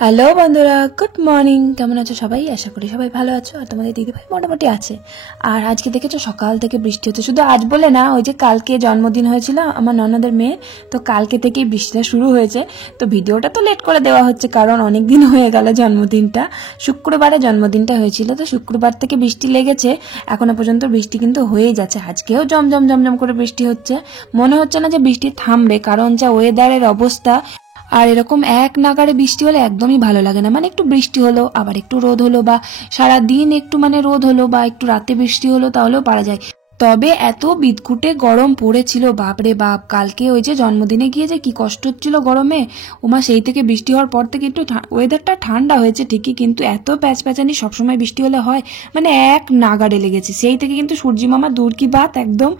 Hello বন্ধুরা, good morning. কেমন আছো সবাই? আশা করি সবাই ভালো আছো। আর তোমাদের দিদিভাই মোটামুটি আছে। আর আজকে দেখেছো সকাল থেকে বৃষ্টি হচ্ছে, শুধু আজ বলে না, ওই যে কালকে জন্মদিন হয়েছিল আমার ননদের মেয়ে, তো কালকে থেকেই বৃষ্টিটা শুরু হয়েছে। তো ভিডিওটা তো লেট করে দেওয়া হচ্ছে, কারণ অনেক দিন হয়ে গেল জন্মদিনটা। শুক্রবারে জন্মদিনটা হয়েছিল, তো শুক্রবার থেকে বৃষ্টি লেগেছে। এখনো পর্যন্ত বৃষ্টি কিন্তু হয়েই যাচ্ছে। আজকেও জমজম জমজম করে বৃষ্টি হচ্ছে। মনে হচ্ছে না যে বৃষ্টি থামবে, কারণ যা ওয়েদারের অবস্থা। আর এরকম এক নাগাড়ে বৃষ্টি হলে একদমই ভালো লাগে না। মানে একটু বৃষ্টি হলো, আবার একটু রোদ হলো, বা সারা দিন একটু রোদ হলো, বা একটু রাতে বৃষ্টি হলো, তাহলেও পারা যায়। তবে এত বিদকুটে গরম পড়েছিল, বাপরে বাপ। কালকে ওই যে জন্মদিনে গিয়ে যে কি কষ্ট হচ্ছিল গরমে। ওমা, সেই থেকে বৃষ্টি হওয়ার পর থেকে একটু ওয়েদারটা ঠান্ডা হয়েছে ঠিকই, কিন্তু এত প্যাচপ্যাচানি সবসময় বৃষ্টি হলে হয়, এক নাগাড়ে লেগেছে। সেই থেকে কিন্তু সূর্যি মামা দূর কি বাত, একদম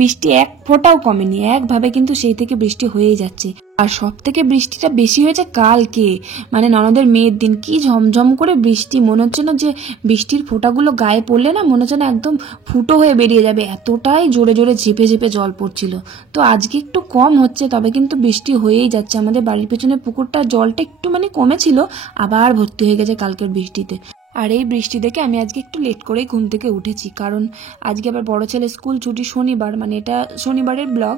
বৃষ্টি এক ফোঁটাও কমেনি, একভাবে কিন্তু সেই থেকে বৃষ্টি হয়েই যাচ্ছে। আর সব থেকে বৃষ্টিটা বেশি হয়েছে কালকে, ননদের মেয়ের দিন। কি ঝমঝম করে বৃষ্টি, মনে হচ্ছে না যে বৃষ্টির ফোঁটাগুলো গায়ে পড়লে না, মনে হচ্ছে না একদম ফুটো হয়ে বেরিয়ে যাবে, এতটাই জোরে জোরে ঝেপে ঝেপে জল পড়ছিল। তো আজকে একটু কম হচ্ছে, তবে কিন্তু বৃষ্টি হয়েই যাচ্ছে। আমাদের বাড়ির পেছনে পুকুরটা জলটা একটু কমেছিল, আবার ভর্তি হয়ে গেছে কালকের বৃষ্টিতে। আর এই বৃষ্টি দেখে আমি আজকে একটু লেট করেই ঘুম থেকে উঠেছি, কারণ আজকে আবার বড় ছেলে স্কুল ছুটি, শনিবার, এটা শনিবারের ব্লগ।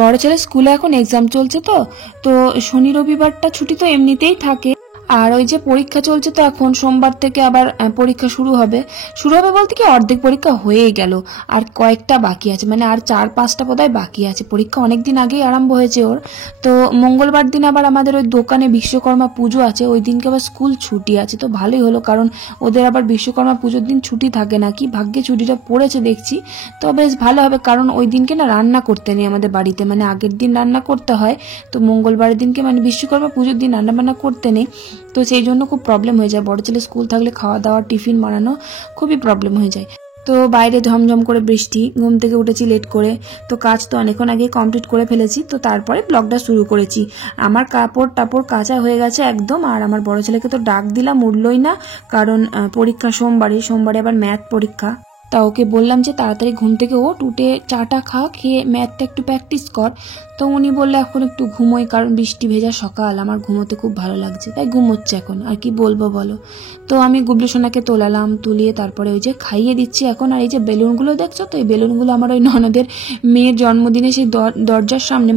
বড় ছেলে স্কুলে এখন এক্সাম চলছে, তো তো শনি রবিবারটা ছুটি তো এমনিতেই থাকে। আর ওই যে পরীক্ষা চলছে, তো এখন সোমবার থেকে আবার পরীক্ষা শুরু হবে বলতে কি অর্ধেক পরীক্ষা হয়েই গেল, আর কয়েকটা বাকি আছে, আর 4-5টা বোধহয় বাকি আছে। পরীক্ষা অনেকদিন আগেই আরম্ভ হয়েছে ওর। তো মঙ্গলবার দিন আবার আমাদের ওই দোকানে বিশ্বকর্মা পুজো আছে, ওই দিনকে আবার স্কুল ছুটি আছে। তো ভালোই হলো, কারণ ওদের আবার বিশ্বকর্মা পুজোর দিন ছুটি থাকে না, কি ভাগ্যে ছুটিটা পড়েছে দেখছি। তো বেশ ভালো হবে, কারণ ওই দিনকে না রান্না করতে নেই আমাদের বাড়িতে, আগের দিন রান্না করতে হয়। তো মঙ্গলবারের দিনকে বিশ্বকর্মা পুজোর দিন রান্না বান্না করতে নেই, তো সেই জন্য খুব প্রবলেম হয়ে যায়। বড় ছেলে স্কুল থাকলে খাওয়া দাওয়া টিফিন বানানো খুবই প্রবলেম হয়ে যায়। তো বাইরে ঝমঝম করে বৃষ্টি, ঘুম থেকে উঠেছি লেট করে, তো কাজ তো অনেকক্ষণ আগে কমপ্লিট করে ফেলেছি। তো তারপরে ব্লগটা শুরু করেছি। আমার কাপড় টাপড় কাচা হয়ে গেছে একদম। আর আমার বড় ছেলেকে তো ডাক দিলাম, উঠলই না, কারণ পরীক্ষা সোমবারে আবার ম্যাথ পরীক্ষা। তা ওকে বললাম যে তাড়াতাড়ি ঘুম থেকে ওঠ, উঠে চাটা খা, খেয়ে ম্যাথটা একটু প্র্যাকটিস কর। তো উনি বললে এখন একটু ঘুমোই, কারণ বৃষ্টি ভেজা সকাল, আমার ঘুমোতে খুব ভালো লাগছে, তাই ঘুমোচ্ছে এখন। আর কি বলবো বলো। তো আমি গুবলু সোনাকে তোলালাম, তুলিয়ে তারপরে ওই যে খাইয়ে দিচ্ছি এখন। আর এই যে বেলুনগুলো দেখছো, তো এই বেলুনগুলো আমার ওই ননদের মেয়ের জন্মদিনে সেই দরজার সামনে,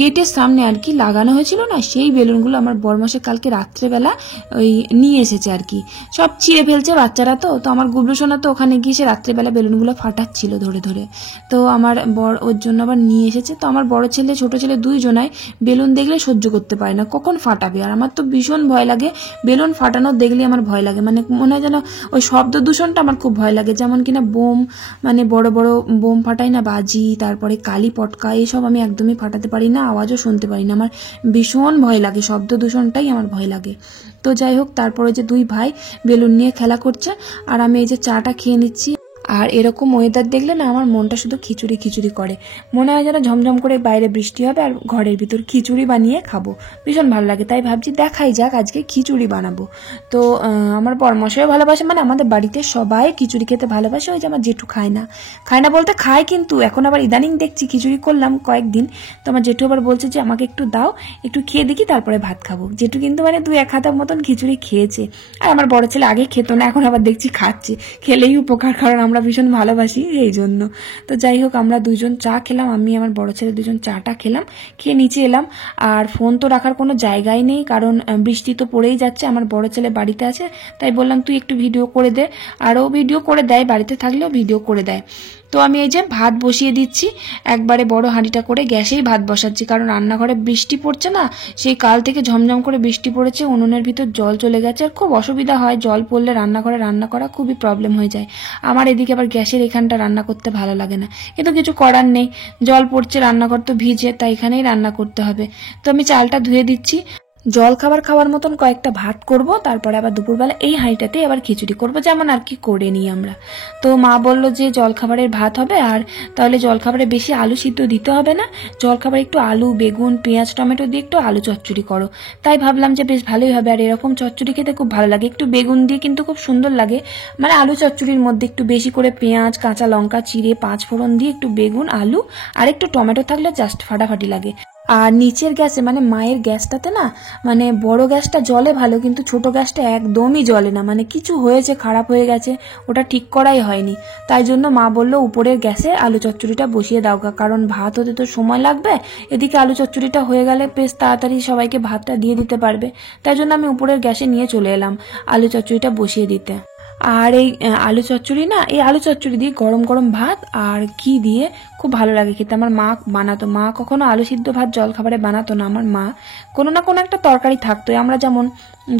গেটের সামনে আর কি লাগানো হয়েছিল না, সেই বেলুনগুলো আমার বরমাসে কালকে রাত্রেবেলা ওই নিয়ে এসেছে আর কি। সব ছিঁড়ে ফেলছে বাচ্চারা, তো আমার গুবলু সোনা তো ওখানে গিয়ে সে রাত্রেবেলা বেলুনগুলো ফাটাচ্ছিল ধরে ধরে। তো আমার বর ওর জন্য আবার নিয়ে এসেছে। তো আমার বড় ছেলে ছোট ছেলে দুইজনাই বেলুন দেখলে সহ্য করতে পারে না, কখন ফাটাবে। আর আমার তো ভীষণ ভয় লাগে, বেলুন ফাটানো দেখলে আমার ভয় লাগে। মনে হয় যেন ওই শব্দ দূষণটা আমার খুব ভয় লাগে। যেমন কিনা বোম, বড় বড় বোম ফাটাই না, বাজি, তারপরে কালি পটকা, এইসব আমি একদমই ফাটাতে পারি না, আওয়াজও শুনতে পারি না। আমার ভীষণ ভয় লাগে, শব্দ দূষণটাই আমার ভয় লাগে। তো যাই হোক, তারপরে যে দুই ভাই বেলুন নিয়ে খেলা করছে, আর আমি এই যে চাটা খেয়ে নিচ্ছি। আর এরকম ওয়েদার দেখলে না আমার মনটা শুধু খিচুড়ি খিচুড়ি করে, মনে হয় যেন ঝমঝম করে বাইরে বৃষ্টি হবে আর ঘরের ভিতর খিচুড়ি বানিয়ে খাবো, ভীষণ ভালো লাগে। তাই ভাবছি দেখাই যাক, আজকে খিচুড়ি বানাবো। তো আমার বরমশাইও ভালোবাসে, আমাদের বাড়িতে সবাই খিচুড়ি খেতে ভালোবাসে। ওই যে আমার জেঠু খায় না বলতে খায়, কিন্তু এখন আবার ইদানিং দেখছি খিচুড়ি করলাম কয়েকদিন, তো আমার জেঠু আবার বলছে যে আমাকে একটু দাও, একটু খেয়ে দেখি তারপরে ভাত খাবো। জেঠু কিন্তু 2-1 হাতা মতন খিচুড়ি খেয়েছে। আর আমার বড় ছেলে আগে খেত না, এখন আবার দেখছি খাচ্ছে, খেলেই উপকার, কারণ আমরা ভীষণ ভালোবাসি এই জন্য। তো যাই হোক, আমরা দুইজন চা খেলাম, আমি আমার বড় ছেলে দুজন চাটা খেলাম, খেয়ে নিচে এলাম। আর ফোন তো রাখার কোনো জায়গায় নেই, কারণ বৃষ্টি তো পড়েই যাচ্ছে। আমার বড় ছেলে বাড়িতে আছে, তাই বললাম তুই একটু ভিডিও করে দে। আর ও ভিডিও করে দেয়, বাড়িতে থাকলেও ভিডিও করে দেয়। তো আমি এই যে ভাত বসিয়ে দিচ্ছি, একবারে বড় হাঁড়িটা করে গ্যাসেই ভাত বসাচ্ছি, কারণ রান্নাঘরে বৃষ্টি পড়ছে না, সেই কাল থেকে ঝমঝম করে বৃষ্টি পড়েছে, উনুনের ভিতর জল চলে গেছে, আর খুব অসুবিধা হয়, জল পড়লে রান্নাঘরে রান্না করা খুবই প্রবলেম হয়ে যায়। আমার এদিকে আবার গ্যাসের এখানটা রান্না করতে ভালো লাগে না, কিন্তু কিছু করার নেই, জল পড়ছে, রান্নাঘর তো ভিজে, তাই এখানেই রান্না করতে হবে। তো আমি চালটা ধুয়ে দিচ্ছি, জল খাবার মতন কয়েকটা ভাত করব, তারপরে আবার দুপুরবেলা এই হাঁড়িটাতে আবার খিচুড়ি করব, যেমন আর কি করে নিই আমরা। তো মা বললো যে জলখাবারের ভাত হবে, আর তাহলে জলখাবারে বেশি আলু সিদ্ধ দিতে হবে না, জলখাবারে একটু আলু, বেগুন, পেঁয়াজ, টমেটো দিয়ে একটু আলু চচ্চড়ি করো। তাই ভাবলাম যে বেশ ভালোই হবে, আর এরকম চচ্চড়ি খেতে খুব ভালো লাগে, একটু বেগুন দিয়ে কিন্তু খুব সুন্দর লাগে। আলু চচ্চড়ির মধ্যে একটু বেশি করে পেঁয়াজ, কাঁচা লঙ্কা চিড়ে, 5 ফোড়ন দিয়ে একটু বেগুন, আলু আর একটু টমেটো থাকলে জাস্ট ফাটাফাটি লাগে। আর নিচের গ্যাসে মানে মায়ের গ্যাসটাতে না মানে বড় গ্যাসটা জ্বলে ভালো, কিন্তু ছোট গ্যাসটা একদমই জ্বলে না, মানে কিছু হয়েছে, খারাপ হয়ে গেছে, ওটা ঠিক করাই হয়নি। তাই জন্য মা বললো উপরের গ্যাসে আলু চচ্চড়িটা বসিয়ে দাও গা, কারণ ভাত হতে তো সময় লাগবে, এদিকে আলু চচ্চড়িটা হয়ে গেলে বেশ তাড়াতাড়ি সবাইকে ভাতটা দিয়ে দিতে পারবে। তাই জন্য আমি উপরের গ্যাসে নিয়ে চলে এলাম আলু চচ্চড়িটা বসিয়ে দিতে। আর এই আলু চচ্চড়ি না, এই আলু চচ্চড়ি দিয়ে গরম গরম ভাত আর ঘি দিয়ে খুব ভালো লাগে খেতে। আমার মা বানাতো, মা কখনো আলু সিদ্ধ ভাত জলখাবারে বানাতো না, আমার মা কোনো না কোনো একটা তরকারি থাকতো। আমরা যেমন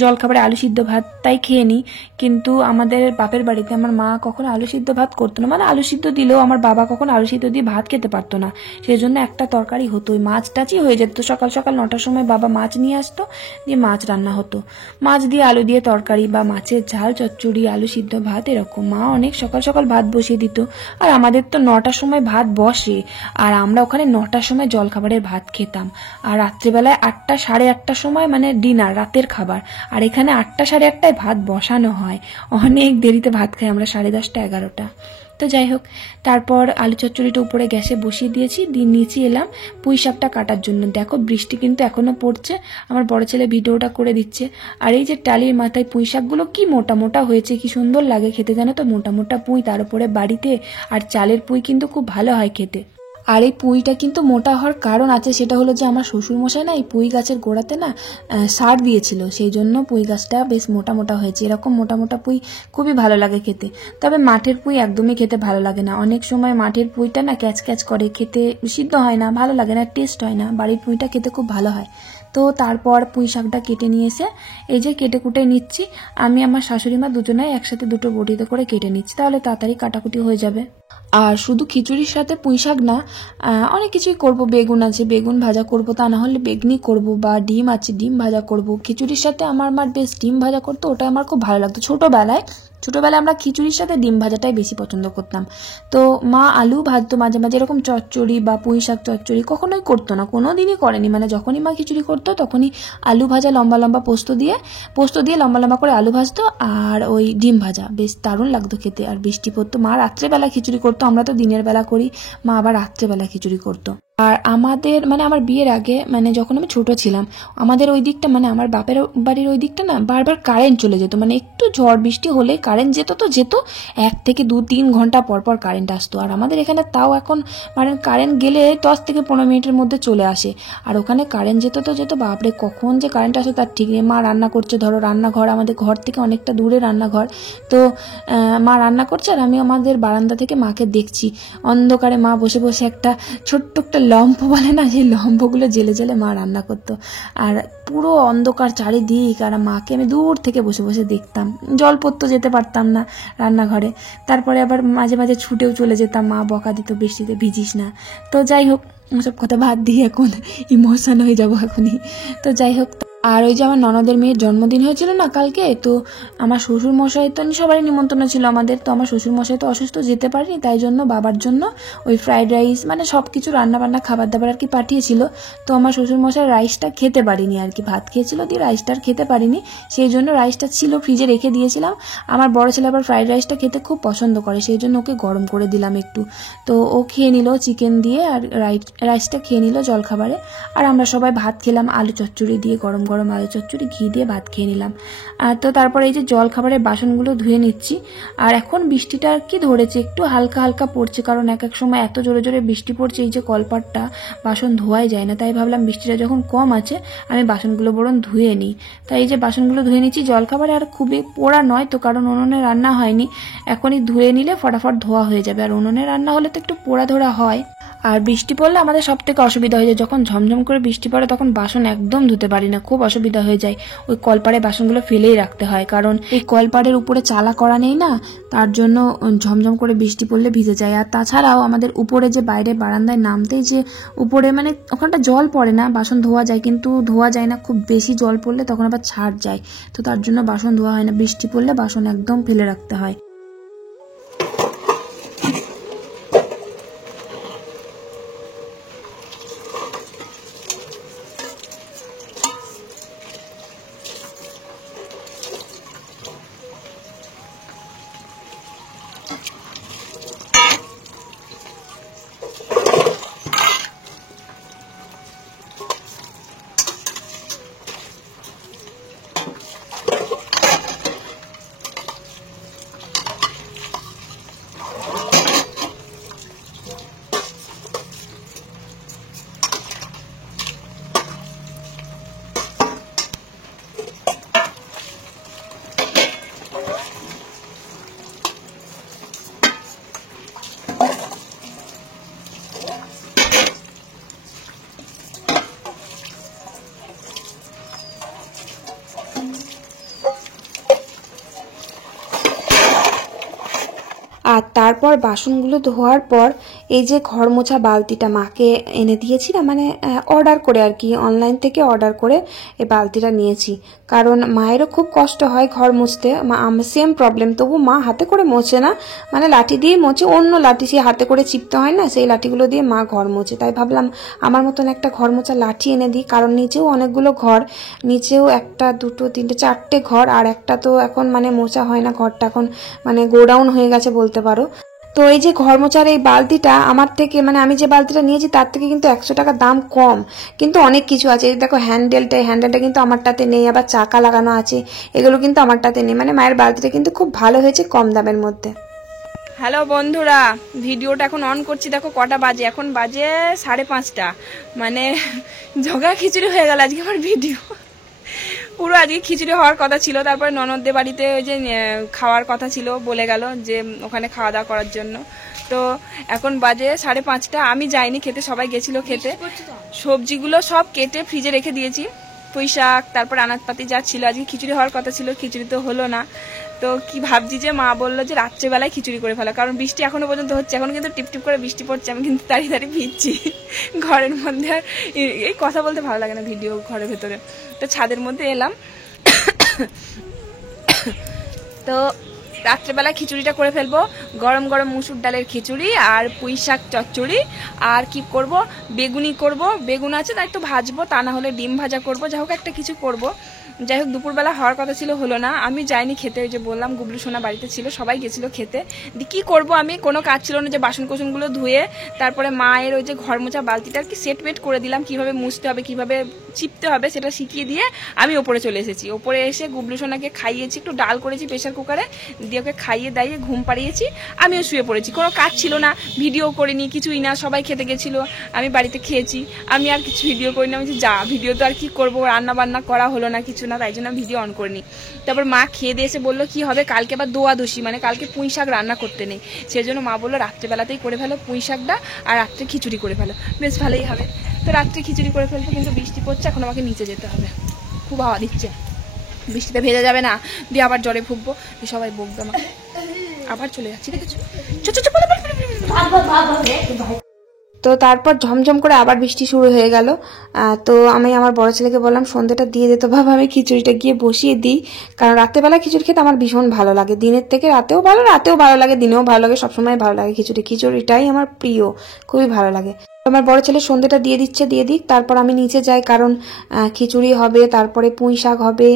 জলখাবারে আলু সিদ্ধ ভাত তাই খেয়ে নিই, কিন্তু আমাদের বাপের বাড়িতে আমার মা কখনো আলু সিদ্ধ ভাত করতো না, মানে আলু সিদ্ধ দিলেও আমার বাবা কখনো আলু সিদ্ধ দিয়ে ভাত খেতে পারতো না, সেই জন্য একটা তরকারি হতো, ওই মাছ টাচই হয়ে যেত। সকাল সকাল 9টার সময় বাবা মাছ নিয়ে আসতো, দিয়ে মাছ রান্না হতো, মাছ দিয়ে আলু দিয়ে তরকারি বা মাছের ঝাল চচ্চড়ি আলু সিদ্ধ ভাত এরকম। মা অনেক সকাল সকাল ভাত বসিয়ে দিত। আর আমাদের তো 9টার সময় ভাত বসে, আর আমরা ওখানে 9টার সময় জলখাবারের ভাত খেতাম, আর রাত্রিবেলায় 8টা সাড়ে 8টার সময় মানে ডিনার রাতের খাবার, আর এখানে 8টা সাড়ে 8টায় ভাত বসানো হয়, অনেক দেরিতে ভাত খাই আমরা, 10:30 11টা। তো যাই হোক, তারপর আলু চচ্চড়িটা উপরে গ্যাসে বসিয়ে দিয়েছি, দিয়ে নিচে এলাম পুঁই শাকটা কাটার জন্য। দেখো বৃষ্টি কিন্তু এখনো পড়ছে, আমার বড় ছেলে ভিডিওটা করে দিচ্ছে। আর এই যে টালির মাথায় পুঁই শাকগুলো কি মোটা মোটা হয়েছে, কি সুন্দর লাগে খেতে, জানো তো, মোটা মোটা পুঁই, তার উপরে বাড়িতে, আর চালের পুঁই কিন্তু খুব ভালো হয় খেতে। আর এই পুঁইটা কিন্তু মোটা হওয়ার কারণ আছে, সেটা হলো যে আমার শ্বশুরমশাই না এই পুঁই গাছের গোড়াতে না সার দিয়েছিল, সেই জন্য পুঁই গাছটা বেশ মোটা মোটা হয়েছে। এরকম মোটা মোটা পুঁই খুবই ভালো লাগে খেতে। তবে মাঠের পুঁই একদমই খেতে ভালো লাগে না, অনেক সময় মাঠের পুঁইটা না ক্যাচ ক্যাচ করে, খেতে সিদ্ধ হয় না, ভালো লাগে না, টেস্ট হয় না। বাড়ির পুঁইটা খেতে খুব ভালো হয়। তো তারপর পুঁই শাকটা কেটে নিয়ে এসে এই যে কেটে কুটে নিচ্ছি, আমি আমার শাশুড়ি মা দুজনাই একসাথে দুটো বটিতে করে কেটে নিচ্ছি, তাহলে তাড়াতাড়ি কাটাকুটি হয়ে যাবে। আর শুধু খিচুড়ির সাথে পুঁই শাক না, অনেক কিছুই করব, বেগুন আছে বেগুন ভাজা করব, তা না হলে বেগনি করব, বা ডিম আছে ডিম ভাজা করব। খিচুড়ির সাথে আমার মা বেশ ডিম ভাজা করতো, ওটা আমার খুব ভালো লাগতো। ছোটোবেলায় আমরা খিচুড়ির সাথে ডিম ভাজাটাই বেশি পছন্দ করতাম। তো মা আলু ভাজতো মাঝে মাঝে, এরকম চচ্চড়ি বা পুঁই শাক চচ্চড়ি কখনোই করতো না, কোনো দিনই করেনি। মানে যখনই মা খিচুড়ি করতো তখনই আলু ভাজা লম্বা লম্বা পোস্ত দিয়ে লম্বা লম্বা করে আলু ভাজতো, আর ওই ডিম ভাজা, বেশ দারুণ লাগতো খেতে। আর বৃষ্টি পড়তো, মা রাত্রেবেলা খিচুড়ি করতো, আমরা তো দিনের বেলা করি, মা আবার রাত্রেবেলা খিচুড়ি করতো। আর আমাদের মানে আমার বিয়ের আগে, মানে যখন আমি ছোট ছিলাম, আমাদের ওই দিকটা মানে আমার বাপের বাড়ির ওই দিকটা না বারবার কারেন্ট চলে যেত, মানে একটু ঝড় বৃষ্টি হলে কারেন্ট যেত, তো যেত 1 থেকে 2-3 ঘন্টা পর পর কারেন্ট আসতো। আর আমাদের এখানে তাও এখন মানে কারেন্ট গেলে 10 থেকে 15 মিনিটের মধ্যে চলে আসে। আর ওখানে কারেন্ট যেত বাপরে, কখন যে কারেন্ট আসে তার ঠিক নেই। মা রান্না করছে, ধরো রান্নাঘর আমাদের ঘর থেকে অনেকটা দূরে রান্নাঘর, তো মা রান্না করছে আর আমি আমাদের বারান্দা থেকে মাকে দেখছি, অন্ধকারে মা বসে বসে একটা ছোট্ট একটা লম্ফ বলে না, সেই লম্ফগুলো জেলে জেলে মা রান্না করতো। আর পুরো অন্ধকার চারিদিক, আর মাকে আমি দূর থেকে বসে বসে দেখতাম, জল পড়তো, যেতে পারতাম না রান্নাঘরে। তারপরে আবার মাঝে মাঝে ছুটেও চলে যেতাম, মা বকা দিত বৃষ্টিতে ভিজিস না। তো যাই হোক, সব কথা বাদ দিয়ে এখন ইমোশন হয়ে যাবো এখনই। তো যাই হোক, আর ওই যে আমার ননদের মেয়ের জন্মদিন হয়েছিল না কালকে, তো আমার শ্বশুর মশাই তো সবারই নিমন্ত্রণ ছিল আমাদের, তো আমার শ্বশুর মশাই তো অসুস্থ, যেতে পারিনি, তাই জন্য বাবার জন্য ওই ফ্রাইড রাইস মানে সব কিছু রান্নাবান্না খাবার দাবার আর কি পাঠিয়েছিল। তো আমার শ্বশুর মশাই রাইসটা খেতে পারিনি আর কি, ভাত খেয়েছিল, দিয়ে রাইসটা আর খেতে পারিনি, সেই জন্য রাইসটা ছিল ফ্রিজে রেখে দিয়েছিলাম। আমার বড় ছেলে আবার ফ্রাইড রাইসটা খেতে খুব পছন্দ করে, সেই জন্য ওকে গরম করে দিলাম একটু, তো ও খেয়ে নিল চিকেন দিয়ে, আর রাইসটা খেয়ে নিল জলখাবারে। আর আমরা সবাই ভাত খেলাম আলু চচ্চড়ি দিয়ে, গরম গরম আলু চচ্চড়ি ঘি দিয়ে ভাত খেয়ে নিলাম। তো তারপরে এই যে জলখাবারের বাসনগুলো ধুয়ে নিচ্ছি। আর এখন বৃষ্টিটা আর কি ধরেছে, একটু হালকা হালকা পড়ছে, কারণ এক এক সময় এত জোরে জোরে বৃষ্টি পড়ছে, এই যে কলপাটটা বাসন ধোয়াই যায় না, তাই ভাবলাম বৃষ্টিটা যখন কম আছে আমি বাসনগুলো বরং ধুয়ে নিই। তাই এই যে বাসনগুলো ধুয়ে নিচ্ছি। জলখাবারে আর খুবই পোড়া নয় তো, কারণ উনুনে রান্না হয়নি, এখনই ধুয়ে নিলে ফটাফট ধোয়া হয়ে যাবে। আর উনুনে রান্না হলে তো একটু পোড়া ধরা হয়। আর বৃষ্টি পড়লে আমাদের সব থেকে অসুবিধা হয়ে যায়, যখন ঝমঝম করে বৃষ্টি পড়ে তখন বাসন একদম ধুতে পারি না, খুব অসুবিধা হয়ে যায়। ওই কলপাড়ে বাসনগুলো ফেলেই রাখতে হয়, কারণ এই কলপাড়ের উপরে চালা করা নেই না, তার জন্য ঝমঝম করে বৃষ্টি পড়লে ভিজে যায়। আর তাছাড়াও আমাদের উপরে যে বাইরে বারান্দায় নামতেই যে উপরে মানে ওখানটা জল পড়ে না, বাসন ধোয়া যায়, কিন্তু ধোয়া যায় না, খুব বেশি জল পড়লে তখন আবার ছাড় যায়, তো তার জন্য বাসন ধোয়া হয় না। বৃষ্টি পড়লে বাসন একদম ফেলে রাখতে হয়। আর তারপর বাসনগুলো ধোয়ার পর এই যে ঘর মোছা বালতিটা মাকে এনে দিয়েছিলাম, মানে অর্ডার করে আর কি, অনলাইন থেকে অর্ডার করে এই বালতিটা নিয়েছি। কারণ মায়েরও খুব কষ্ট হয় ঘর মুছতে, সেম প্রবলেম, তবু মা হাতে করে মোছে না, মানে লাঠি দিয়ে মোছে, অন্য লাঠি সে হাতে করে চিপতে হয় না, সেই লাঠিগুলো দিয়ে মা ঘর মোছে। তাই ভাবলাম আমার মতন একটা ঘর মোছা লাঠি এনে দিই, কারণ নিচেও অনেকগুলো ঘর, নিচেও 1 2 3 4টে ঘর, আর একটা তো এখন মানে মোছা হয় না, ঘরটা এখন মানে গোডাউন হয়ে গেছে বলতে পারো। তো এই যে ঘর মোছার এই বালতিটা আমার থেকে, মানে আমি যে বালতিটা নিয়েছি তার থেকে কিন্তু 100 টাকা দাম কম, কিন্তু অনেক কিছু আছে। এই দেখো হ্যান্ডেলটা কিন্তু আমারটাতে নেই, আবার চাকা লাগানো আছে, এগুলো কিন্তু আমারটাতে নেই। মানে মায়ের বালতিটা কিন্তু খুব ভালো হয়েছে, কম দামের মধ্যে। হ্যালো বন্ধুরা, ভিডিওটা এখন অন করছি, দেখো কটা বাজে, এখন বাজে 5:30, মানে জগা খিচুড়ি হয়ে গেল আজকে আমার ভিডিও। পুরো আজকে খিচুড়ি হওয়ার কথা ছিল, তারপরে ননদদের বাড়িতে ওই যে খাওয়ার কথা ছিল, বলে গেল যে ওখানে খাওয়া দাওয়া করার জন্য। তো এখন বাজে 5:30, আমি যাইনি খেতে, সবাই গেছিল খেতে। সবজিগুলো সব কেটে ফ্রিজে রেখে দিয়েছি, পুঁই শাক, তারপর আনাজপাতি যা ছিল। আজকে খিচুড়ি হওয়ার কথা ছিল, খিচুড়ি তো হলো না। তো কি ভাবছি যে মা বললো যে রাত্রেবেলায় খিচুড়ি করে ফেলো, কারণ বৃষ্টি এখনো পর্যন্ত হচ্ছে, এখন কিন্তু টিপটিপ করে বৃষ্টি পড়ছে, আমি কিন্তু দাঁড়িয়ে ভিজছি ঘরের মধ্যে। আর এই কথা বলতে ভালো লাগে না ভিডিও ঘরের ভেতরে, তো ছাদের মধ্যে এলাম। তো রাত্রেবেলা খিচুড়িটা করে ফেলবো, গরম গরম মুসুর ডালের খিচুড়ি আর পুঁই শাক চচ্চড়ি। আর কি করব, বেগুনি করব, বেগুন আছে তাই তো ভাজবো, তা না হলে ডিম ভাজা করব, যাই হোক একটা কিছু করব। যাই হোক দুপুরবেলা হওয়ার কথা ছিল, হলো না, আমি যাইনি খেতে। ওই যে বললাম গুবলু সোনা বাড়িতে ছিল, সবাই গেছিল খেতে। কি করব, আমি কোনো কাজ ছিল না, যে বাসন কোসনগুলো ধুয়ে তারপরে মায়ের ওই যে ঘর মোছা বালতিটা আর কি সেট মেট করে দিলাম, কিভাবে মুছতে হবে কিভাবে চিপতে হবে সেটা শিখিয়ে দিয়ে আমি ওপরে চলে এসেছি। ওপরে এসে গুবলু সোনাকে খাইয়েছি, একটু ডাল করেছি প্রেশার কুকারে দিয়ে, ওকে খাইয়ে দাইয়ে ঘুম পাড়িয়েছি, আমিও শুয়ে পড়েছি। কোনো কাজ ছিল না, ভিডিও করিনি, কিছুই না, সবাই খেতে গেছিলো, আমি বাড়িতে খেয়েছি, আমি আর কিছু ভিডিও করিনি। আমি যা ভিডিও তো আর কি করবো, রান্না বান্না করা হলো না, কিছু না, তাই জন্য ভিডিও অন করিনি। তারপর মা খেয়ে দিয়ে এসে বললো কি হবে, কালকে আবার দোয়াদোষি, মানে কালকে পুঁই শাক রান্না করতে নেই, সেই জন্য মা বললো রাত্রেবেলাতেই করে ফেলো পুঁই শাকটা, আর রাত্রে খিচুড়ি করে ফেলো, বেশ ভালোই হবে। তো রাত্রে খিচুড়ি করে ফেলবো, কিন্তু বৃষ্টি পড়ছে, এখন আমাকে নিচে যেতে হবে, খুব হাওয়া দিচ্ছে, বৃষ্টিতে ভেজা যাবে না, দিয়ে আবার জ্বরে ভুগবো, সবাই বকবে আমাকে। আবার চলে যাচ্ছি, দেখেছো। তো তারপর ঝমঝম করে আবার বৃষ্টি শুরু হয়ে গেল। তো আমি আমার বড় ছেলেকে বললাম সন্ধ্যাটা দিয়ে যেতে, ভাবে আমি খিচুড়িটা গিয়ে বসিয়ে দিই, কারণ রাত্রেবেলা খিচুড়ি খেতে আমার ভীষণ ভালো লাগে, দিনের থেকে রাতেও ভালো লাগে, দিনেও ভালো লাগে, সবসময় ভালো লাগে। খিচুড়িটাই আমার প্রিয়, খুবই ভালো লাগে। আমার বড় ছেলে সন্ধ্যাটা দিয়ে দিচ্ছে, দিয়ে দিক, তারপর আমি নিচে যাই, কারণ খিচুড়ি হবে, তারপরে পুঁই শাক হবে,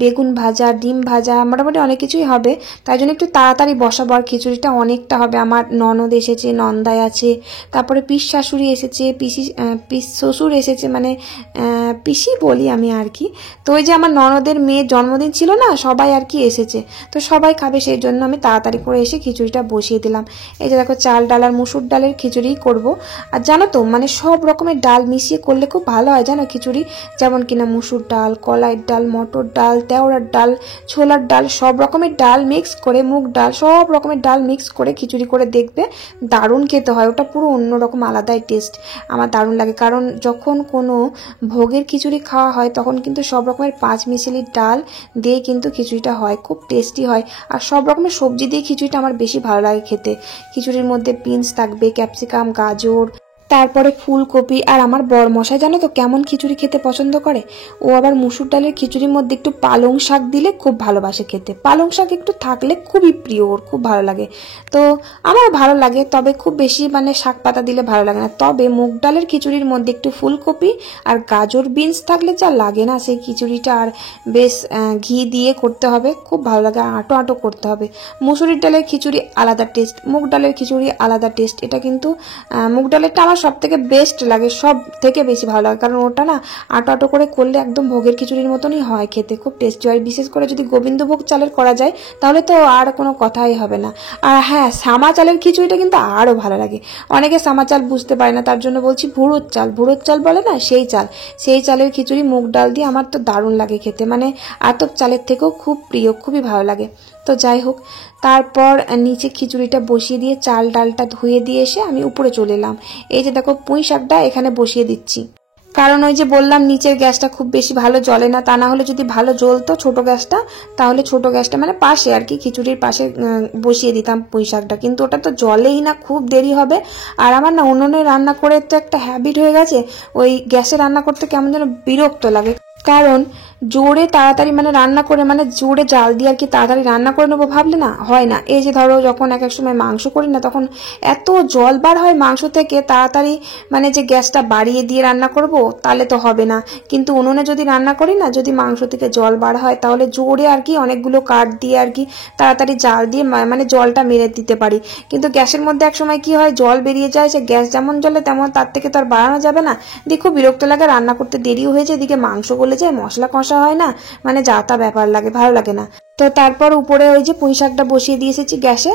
বেগুন ভাজা, ডিম ভাজা, মোটামুটি অনেক কিছুই হবে, তাই জন্য একটু তাড়াতাড়ি বসাবো। আর খিচুড়িটা অনেকটা হবে, আমার ননদ এসেছে, নন্দাই আছে, তারপরে পিস শাশুড়ি এসেছে, পিস শ্বশুর এসেছে, মানে পিসি বলি আমি আর কি। তো ওই যে আমার ননদের মেয়ের জন্মদিন ছিল না, সবাই আর কি এসেছে, তো সবাই খাবে, সেই জন্য আমি তাড়াতাড়ি করে এসে খিচুড়িটা বসিয়ে দিলাম। এই যে দেখো চাল ডাল আর মুসুর ডালের খিচুড়ি করব। আর জানো তো, মানে সব রকমের ডাল মিশিয়ে করলে খুব ভালো হয় জানো খিচুড়ি, যেমন কিনা মুসুর ডাল, কলাইয়ের ডাল, মটর ডাল, তেওড়ার ডাল, ছোলার ডাল, সব রকমের ডাল মিক্স করে, মুগ ডাল, সব রকমের ডাল মিক্স করে খিচুড়ি করে দেখবে, দারুণ খেতে হয়, ওটা পুরো অন্যরকম আলাদাই টেস্ট, আমার দারুণ লাগে। কারণ যখন কোনো ভোগের খিচুড়ি খাওয়া হয় তখন কিন্তু সব রকমের 5 মিশালি ডাল দিয়ে কিন্তু খিচুড়িটা হয়, খুব টেস্টি হয়। আর সব রকমের সবজি দিয়ে খিচুড়িটা আমার বেশি ভালো লাগে খেতে। খিচুড়ির মধ্যে বিনস থাকবে, ক্যাপসিকাম, গাজর, তারপরে ফুলকপি। আর আমার বরমশাই জানো তো কেমন খিচুড়ি খেতে পছন্দ করে, ও আবার মুসুর ডালের খিচুড়ির মধ্যে একটু পালং শাক দিলে খুব ভালোবাসে খেতে, পালং শাক একটু থাকলে খুবই প্রিয়, ওর খুব ভালো লাগে। তো আমার ভালো লাগে, তবে খুব বেশি মানে শাক পাতা দিলে ভালো লাগে না। তবে মুগ ডালের খিচুড়ির মধ্যে একটু ফুলকপি আর গাজর, বিনস থাকলে যা লাগে না সেই খিচুড়িটা, আর বেশ ঘি দিয়ে করতে হবে, খুব ভালো লাগে, আটো আটো করতে হবে। মুসুরির ডালের খিচুড়ি আলাদা টেস্ট, মুগ ডালের খিচুড়ি আলাদা টেস্ট। এটা কিন্তু মুগ ডালেরটা আমার সব থেকে বেস্ট লাগে, সব থেকে বেশি ভালো লাগে, কারণ ওটা না আটো আটো করে করলে একদম ভোগের খিচুড়ির মতনই হয়, খেতে খুব টেস্টি হয়। বিশেষ করে যদি গোবিন্দভোগ চালের করা যায় তাহলে তো আর কোনো কথাই হবে না। আর হ্যাঁ, সামা চালের খিচুড়িটা কিন্তু আরও ভালো লাগে। অনেকে সামা চাল বুঝতে পারে না, তার জন্য বলছি ভুরুর চাল বলে না, সেই চালের খিচুড়ি মুগ ডাল দিয়ে আমার তো দারুণ লাগে খেতে, মানে আতপ চালের থেকেও খুব প্রিয়, খুবই ভালো লাগে। তো যাই হোক, তারপর নিচে খিচুড়িটা বসিয়ে দিয়ে চাল ডালটা ধুয়ে দিয়ে এসে আমি উপরে চলে এলাম। এই যে দেখো পুঁই শাকটা এখানে বসিয়ে দিচ্ছি, কারণ ওই যে বললাম নিচের গ্যাসটা খুব বেশি ভালো জ্বলে না, তা না হলে যদি ভালো জ্বলতো ছোট গ্যাসটা, তাহলে ছোট গ্যাসটা মানে পাশে আর কি খিচুড়ির পাশে বসিয়ে দিতাম পুঁই শাকটা, কিন্তু ওটা তো জ্বলেই না, খুব দেরি হবে। আর আমার না উনুনে রান্না করে তো একটা হ্যাবিট হয়ে গেছে, ওই গ্যাসে রান্না করতে কেমন যেন বিরক্ত লাগে। কারণ জোরে তাড়াতাড়ি মানে রান্না করে মানে জোরে জাল দিয়ে আর কি তাড়াতাড়ি রান্না করে নেবো ভাবলে না হয় না। এই যে ধরো যখন এক এক সময় মাংস করি না, তখন এত জল বার হয় মাংস থেকে, তাড়াতাড়ি মানে যে গ্যাসটা বাড়িয়ে দিয়ে রান্না করব তাহলে তো হবে না। কিন্তু উনুনে যদি রান্না করি না, যদি মাংস থেকে জল বার হয় তাহলে জোরে আর কি অনেকগুলো কাঠ দিয়ে আর কি তাড়াতাড়ি জাল দিয়ে মানে জলটা মেরে দিতে পারি। কিন্তু গ্যাসের মধ্যে এক সময় কি হয়, জল বেরিয়ে যায়, সে গ্যাস যেমন জ্বলে তেমন তার থেকে তো আর বাড়ানো যাবে না, দিয়ে খুব বিরক্ত লাগে, রান্না করতে দেরিও হয়ে যায়, এদিকে মাংস গলে যায়, মশলা কষা হয় না, মানে যা তা ব্যাপার লাগে, ভালো লাগে না। তো তারপর উপরে ওই যে পুঁই শাকটা বসিয়ে দিয়ে এসেছি গ্যাসে,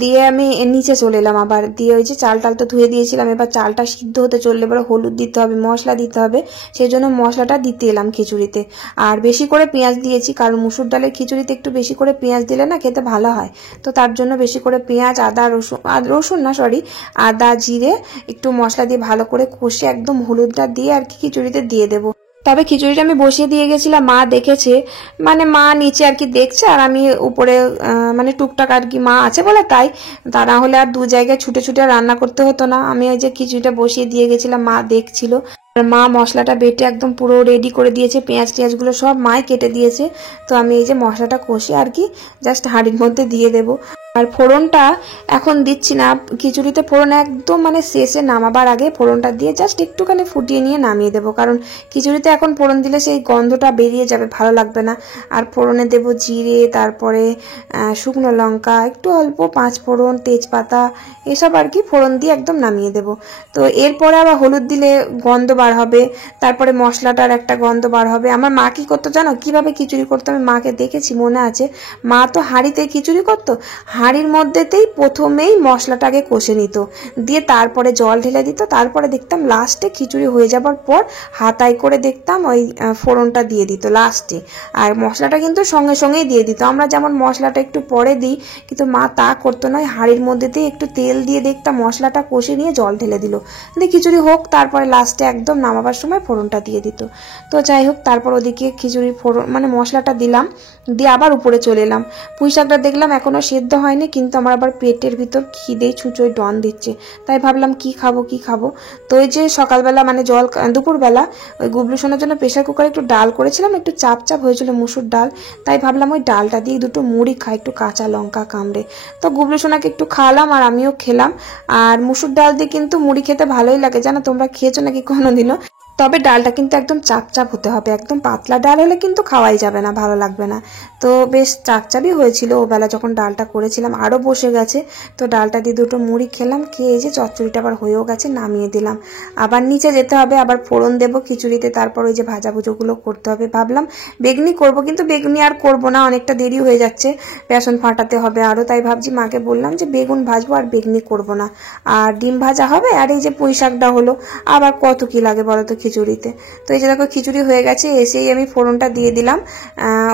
দিয়ে আমি নিচে চলে এলাম আবার, দিয়ে ওই যে চাল টাল তো ধুয়ে দিয়েছিলাম, এবার চালটা সিদ্ধ হতে চললে এবার হলুদ দিতে হবে, মশলা দিতে হবে, সেই জন্য মশলাটা দিতে এলাম খিচুড়িতে। আর বেশি করে পেঁয়াজ দিয়েছি, কারণ মুসুর ডালের খিচুড়িতে একটু বেশি করে পেঁয়াজ দিলে না খেতে ভালো হয়, তো তার জন্য বেশি করে পেঁয়াজ, আদা, রসুন না সরি আদা, জিরে একটু মশলা দিয়ে ভালো করে কষে একদম হলুদটা দিয়ে আর কি খিচুড়িতে দিয়ে দেবো। তবে খিচুড়িটা আমি বসিয়ে দিয়ে গেছিলাম, মা দেখেছে, মানে মা নিচে আর কি দেখছে আর আমি উপরে, মানে টুকটাক আর কি মা আছে বলে তাই, তা না হলে আর দু জায়গায় ছুটে ছুটে রান্না করতে হতো না। আমি ওই যে খিচুড়িটা বসিয়ে দিয়ে গেছিলাম, মা দেখছিল, আর মা মশলাটা বেটে একদম পুরো রেডি করে দিয়েছে, পেঁয়াজ টিয়াজগুলো সব মাই কেটে দিয়েছে। তো আমি এই যে মশলাটা কষে আর কি জাস্ট হাঁড়ির মধ্যে দিয়ে দেবো। আর ফোড়নটা এখন দিচ্ছি না, খিচুড়িতে ফোড়ন একদম মানে শেষে নামাবার আগে ফোড়নটা দিয়ে জাস্ট একটুখানি ফুটিয়ে নিয়ে নামিয়ে দেবো, কারণ খিচুড়িতে এখন ফোড়ন দিলে সেই গন্ধটা বেরিয়ে যাবে, ভালো লাগবে না। আর ফোড়নে দেবো জিরে, তারপরে শুকনো লঙ্কা, একটু অল্প পাঁচ ফোড়ন, তেজপাতা, এসব আর কি ফোড়ন দিয়ে একদম নামিয়ে দেবো। তো এরপরে আবার হলুদ দিলে গন্ধ বার হবে, তারপরে মশলাটার একটা গন্ধ বার হবে। আমার মা কি করতো জানো, কিভাবে খিচুড়ি করতো আমি মাকে দেখেছি, মনে আছে, মা তো হাঁড়িতে খিচুড়ি করতো, হাঁড়ির মধ্যেতেই প্রথমেই মশলাটাকে কষে নিত, দিয়ে তারপরে জল ঢেলে দিত, তারপরে দেখতাম লাস্টে খিচুড়ি হয়ে যাবার পর হাতায় করে দেখতাম ওই ফোড়নটা দিয়ে দিত লাস্টে। আর মশলাটা কিন্তু সঙ্গে সঙ্গেই দিয়ে দিত, আমরা যেমন মশলাটা একটু পরে দিই, কিন্তু মা তা করতো নয়, হাঁড়ির মধ্যেতেই একটু তেল দিয়ে দেখতাম মশলাটা কষে নিয়ে জল ঢেলে দিল, দিয়ে খিচুড়ি হোক, তারপরে লাস্টে একদম নামাবার সময় ফোড়নটা দিয়ে দিত। তো যাই হোক, তারপর ওদিকে খিচুড়ির ফোড়ন মানে মশলাটা দিলাম, দিয়ে আবার উপরে চলে এলাম। পুঁই শাকটা দেখলাম এখনো সেদ্ধ হয়নি, কিন্তু আমার আবার পেটের ভিতর খিদেই ছুঁচোয় ডন দিচ্ছে, তাই ভাবলাম কি খাবো। তো ওই যে সকালবেলা মানে দুপুরবেলা ওই গুবলু সোনার জন্য প্রেশার কুকারে একটু ডাল করেছিলাম, একটু চাপ হয়েছিল মুসুর ডাল, তাই ভাবলাম ওই ডালটা দিয়ে দুটো মুড়ি খাই, একটু কাঁচা লঙ্কা কামড়ে। তো গুবলু সোনাকে একটু খাওয়ালাম আর আমিও খেলাম। আর মুসুর ডাল দিয়ে কিন্তু মুড়ি খেতে ভালোই লাগে, জানো, তোমরা খেয়েছো নাকি কোনোদিনও? তবে ডালটা কিন্তু একদম চাপচাপ হতে হবে, একদম পাতলা ডাল হলে কিন্তু খাওয়াই যাবে না, ভালো লাগবে না। তো বেশ চাপচাপই হয়েছিল, ওবেলা যখন ডালটা করেছিলাম আরও বসে গেছে। তো ডালটা দিয়ে দুটো মুড়ি খেলাম, খেয়ে যে চচ্চড়িটা আবার হয়েও গেছে, নামিয়ে দিলাম। আবার নিচে যেতে হবে, আবার ফোড়ন দেবো খিচুড়িতে, তারপর ওই যে ভাজাভুজোগুলো করতে হবে। ভাবলাম বেগুনি করব, কিন্তু বেগুনি আর করবো না, অনেকটা দেরি হয়ে যাচ্ছে, বেসন ফাটাতে হবে আরও, তাই ভাবছি মাকে বললাম যে বেগুন ভাজবো আর বেগুনি করব না, আর ডিম ভাজা হবে, আর এই যে পুঁই শাকটা হলো, আবার কত কি লাগে বলো তো খিচুড়িতে। তো এই যে দেখো খিচুড়ি হয়ে গেছে, এসেই আমি ফোড়নটা দিয়ে দিলাম।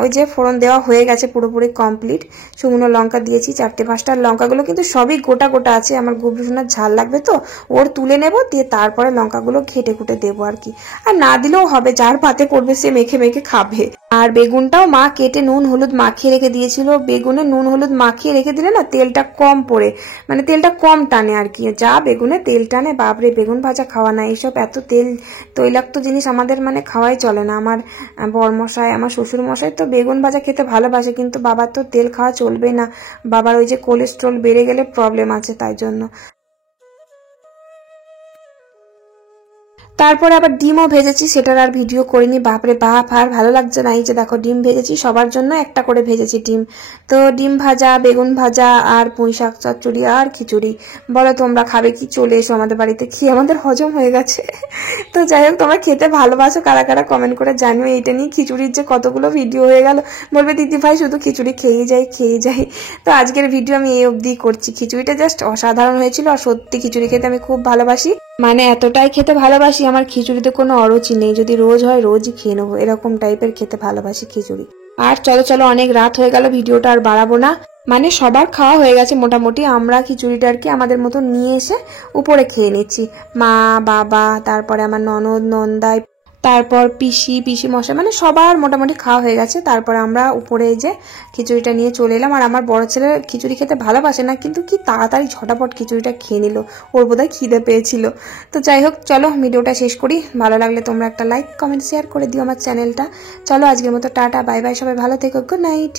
ওই যে ফোড়ন দেওয়া হয়ে গেছে, পুরোপুরি কমপ্লিট। শুকনো লঙ্কা দিয়েছি 4-5টা, লঙ্কাগুলো কিন্তু সবই গোটা গোটা আছে, আমার গুবলু সোনার ঝাল লাগবে তো ওর তুলে নেব, দিয়ে তারপরে লঙ্কাগুলো ঘেটে ঘুটে দেবো আর কি। আর না দিলেও হবে, যার পাতে করবে সে মেখে মেখে খাবে। আর বেগুনটাও মা কেটে নুন হলুদ মাখিয়ে রেখে দিয়েছিল, বেগুনে নুন হলুদ মাখিয়ে রেখে দিলে না তেলটা কম পড়ে, মানে তেলটা কম টানে আর কি, যা বেগুনে তেল টানে বাপরে, বেগুন ভাজা খাওয়া না, এইসব এত তৈলাক্ত জিনিস আমাদের মানে খাওয়াই চলে না। আমার বরমশাই, আমার শ্বশুর মশাই তো বেগুন ভাজা খেতে ভালোবাসে, কিন্তু বাবার তো তেল খাওয়া চলবে না, বাবার ওই যে কোলেস্ট্রল বেড়ে গেলে প্রবলেম আছে, তাই জন্য। তারপরে আবার ডিমও ভেজেছি, সেটার আর ভিডিও করিনি, বাপরে বাপ আর ভালো লাগছে না। এই যে দেখো ডিম ভেজেছি, সবার জন্য একটা করে ভেজেছি ডিম। তো ডিম ভাজা, বেগুন ভাজা, আর পুঁই শাক চচ্চড়ি আর খিচুড়ি। বলো তোমরা খাবে কি? চলে এসো আমাদের বাড়িতে, খেয়ে আমাদের হজম হয়ে গেছে। তো যাই হোক, তোমরা খেতে ভালোবাসো কারা কারা কমেন্ট করে জানিও। এইটা নিয়ে খিচুড়ির যে কতগুলো ভিডিও হয়ে গেল, বলবে দিদি ভাই শুধু খিচুড়ি খেয়েই যাই। তো আজকের ভিডিও আমি এই অবধি করছি। খিচুড়িটা জাস্ট অসাধারণ হয়েছিল, আর সত্যি খিচুড়ি খেতে আমি খুব ভালোবাসি, মানে এতটাই খেতে ভালোবাসি আমার খিচুড়িতে কোনো অরুচি নেই, যদি রোজ হয় রোজই খেয়ে নেবো, এরকম টাইপের খেতে ভালোবাসি খিচুড়ি। আর চলো অনেক রাত হয়ে গেল, ভিডিওটা আর বাড়াবো না। মানে সবার খাওয়া হয়ে গেছে মোটামুটি, আমরা খিচুড়িটা আর কি আমাদের মতো নিয়ে এসে উপরে খেয়ে নিচ্ছি। মা, বাবা, তারপরে আমার ননদ, নন্দাই, তারপর পিসি মশাই, মানে সবার মোটামুটি খাওয়া হয়ে গেছে। তারপরে আমরা উপরে এই যে খিচুড়িটা নিয়ে চলে এলাম। আর আমার বড় ছেলে খিচুড়ি খেতে ভালোবাসে না, কিন্তু কি তাড়াতাড়ি ঝটাপট খিচুড়িটা খেয়ে নিল, ওর বোধহয় খিদে পেয়েছিল। তো যাই হোক, চলো ভিডিওটা শেষ করি। ভালো লাগলে তোমরা একটা লাইক, কমেন্ট, শেয়ার করে দিও আমার চ্যানেলটা। চলো আজকের মতো টাটা, বাই বাই, সবাই ভালো থেকো, গুড নাইট।